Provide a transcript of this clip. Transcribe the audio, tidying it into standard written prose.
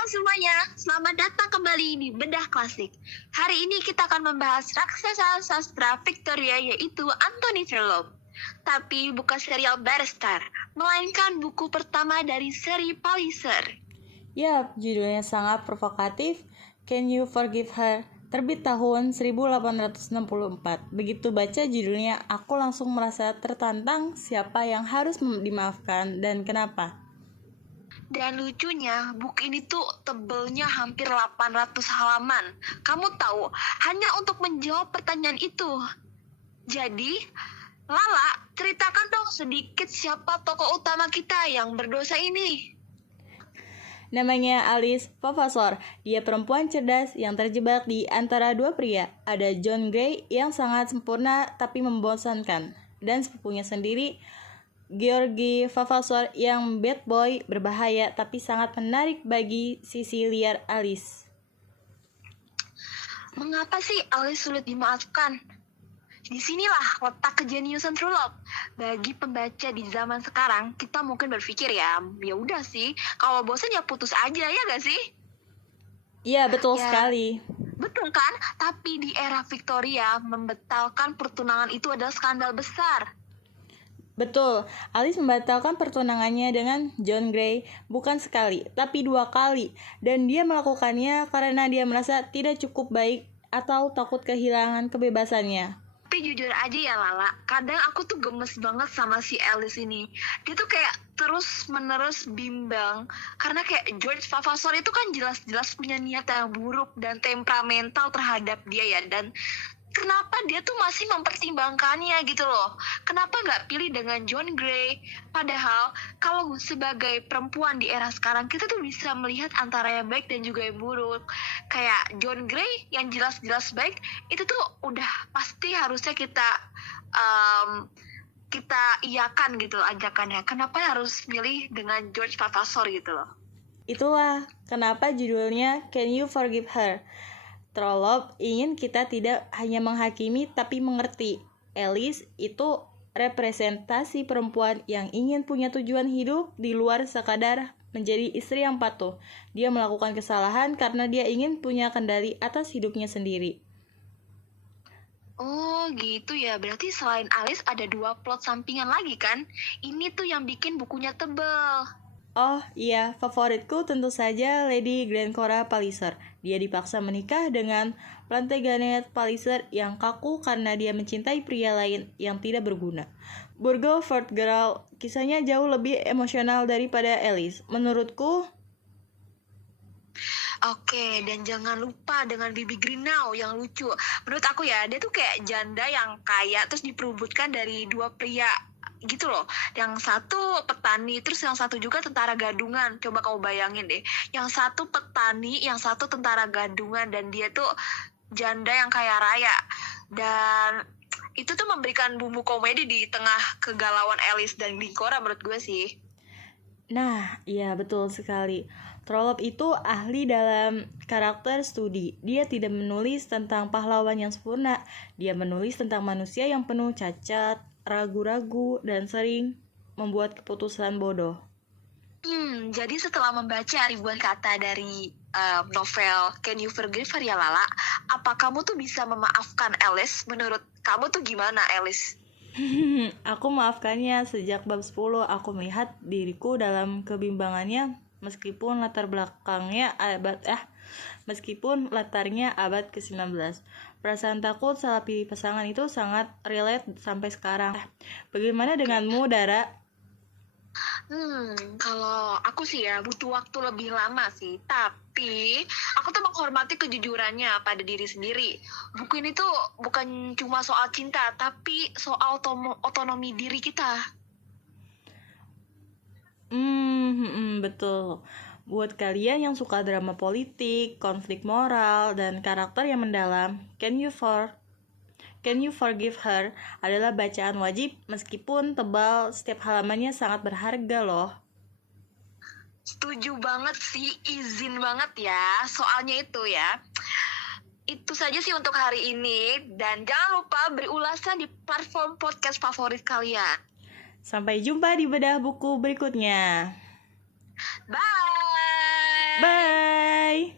Halo semuanya, selamat datang kembali di Bedah Klasik. Hari ini kita akan membahas raksasa sastra Victoria yaitu Anthony Trollope. Tapi bukan serial Battlestar, melainkan buku pertama dari seri Palliser. Yap, judulnya sangat provokatif. Can You Forgive Her? Terbit tahun 1864. Begitu baca judulnya, aku langsung merasa tertantang siapa yang harus dimaafkan dan kenapa. Dan lucunya, buku ini tuh tebelnya hampir 800 halaman. Kamu tahu, hanya untuk menjawab pertanyaan itu. Jadi, Lala, ceritakan dong sedikit siapa tokoh utama kita yang berdosa ini. Namanya Alice Vavasor. Dia perempuan cerdas yang terjebak di antara dua pria. Ada John Grey yang sangat sempurna tapi membosankan. Dan sepupunya sendiri, Georgi Vavasor yang bad boy, berbahaya tapi sangat menarik bagi sisi liar Alice. Mengapa sih Alice sulit dimaafkan? Disinilah letak kejeniusan Trollope. Bagi pembaca di zaman sekarang, kita mungkin berpikir ya udah sih, kalau bosan ya putus aja, ya gak sih? Iya, betul Ya. sekali. Betul kan? Tapi di era Victoria, membatalkan pertunangan itu adalah skandal besar. Betul, Alice membatalkan pertunangannya dengan John Grey bukan sekali, tapi 2 kali. Dan dia melakukannya karena dia merasa tidak cukup baik atau takut kehilangan kebebasannya. Tapi jujur aja ya Lala, kadang aku tuh gemes banget sama si Alice ini. Dia tuh kayak terus-menerus bimbang. Karena kayak George Vavasor itu kan jelas-jelas punya niat yang buruk dan temperamental terhadap dia ya. Dan kenapa dia tuh masih mempertimbangkannya gitu loh. Kenapa nggak pilih dengan John Grey? Padahal kalau sebagai perempuan di era sekarang, kita tuh bisa melihat antara yang baik dan juga yang buruk. Kayak John Grey yang jelas-jelas baik, itu tuh udah pasti harusnya kita iakan gitu ajakannya. Kenapa harus milih dengan George Vavasor gitu loh. Itulah kenapa judulnya Can You Forgive Her? Trollope ingin kita tidak hanya menghakimi tapi mengerti. Alice itu representasi perempuan yang ingin punya tujuan hidup di luar sekadar menjadi istri yang patuh. Dia melakukan kesalahan karena dia ingin punya kendali atas hidupnya sendiri. Oh gitu ya, berarti selain Alice ada 2 plot sampingan lagi kan? Ini tuh yang bikin bukunya tebel. Oh iya, favoritku tentu saja Lady Glencora Palliser. Dia dipaksa menikah dengan Plantagenet Palliser yang kaku karena dia mencintai pria lain yang tidak berguna. Burgo Girl, kisahnya jauh lebih emosional daripada Alice. Menurutku, Oke, dan jangan lupa dengan Bibi Greenaw yang lucu. Menurut aku ya, dia tuh kayak janda yang kaya terus diperebutkan dari 2 pria gitu loh. Yang satu petani, terus yang satu juga tentara gadungan. Coba kamu bayangin deh. Yang satu petani, yang satu tentara gadungan, dan dia tuh janda yang kaya raya. Dan itu tuh memberikan bumbu komedi di tengah kegalauan Alice dan Glencora menurut gue sih. nah, iya betul sekali. Trollope itu ahli dalam karakter studi. Dia tidak menulis tentang pahlawan yang sempurna. Dia menulis tentang manusia yang penuh cacat, ragu-ragu, dan sering membuat keputusan bodoh. Jadi setelah membaca ribuan kata dari novel Can You Forgive Her ya Lala, apa kamu tuh bisa memaafkan Alice? Menurut kamu tuh gimana Alice? Aku maafkannya sejak bab 10. Aku melihat diriku dalam kebimbangannya meskipun latarnya abad ke-19. Perasaan takut salah pilih pasangan itu sangat relate sampai sekarang. Bagaimana denganmu, Dara? Kalau aku sih ya butuh waktu lebih lama sih, tapi aku tuh menghormati kejujurannya pada diri sendiri. Buku ini tuh bukan cuma soal cinta, tapi soal otonomi diri kita. Betul. Buat kalian yang suka drama politik, konflik moral, dan karakter yang mendalam, Can You Forgive Her adalah bacaan wajib meskipun tebal, setiap halamannya sangat berharga loh. Setuju banget sih, izin banget ya. Soalnya itu ya. Itu saja sih untuk hari ini. Dan jangan lupa beri ulasan di platform podcast favorit kalian. Sampai jumpa di bedah buku berikutnya. Bye! Bye! Bye.